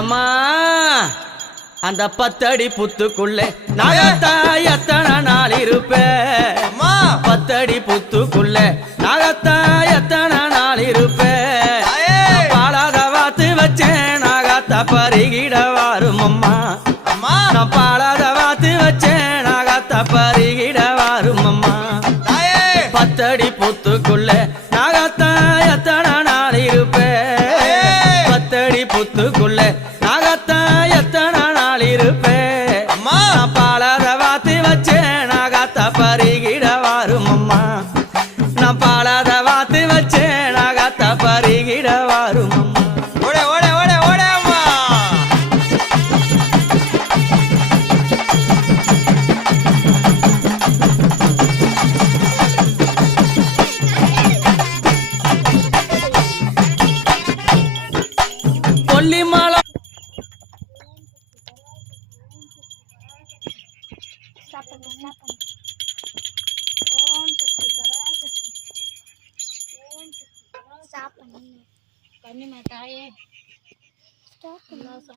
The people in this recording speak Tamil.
எம்மா அந்த 10 அடி புத்துக்குள்ளே நாகத்தா எத்தனை நாள் இருப்பேன் 10 அடி புத்துக்குள்ளே நாகத்தா எத்தனை நாள் இருப்பேன் பாலாத வாத்து வச்சேன் நாகத்தா பருகிட வாரும் அம்மா நான் பாலாத வாத்து வச்சேன் நாகத்தா பருகிட வாரும் அம்மா 10 அடி புத்துக்குள்ளே நாகத்தா எத்தனை நாள் இருப்பேன் 10 அடி புத்துக்குள்ளே நாகத்தா எத்தனை நாள் இருப்பேன் நான் பாலாத வாத்து வச்சேன் நாகத்தா பருகிட வாரும் அம்மா நான் பாலாத வாத்து வச்சேன் நாகத்தா பருகிட வாரும் அம்மா கொல்லிமலை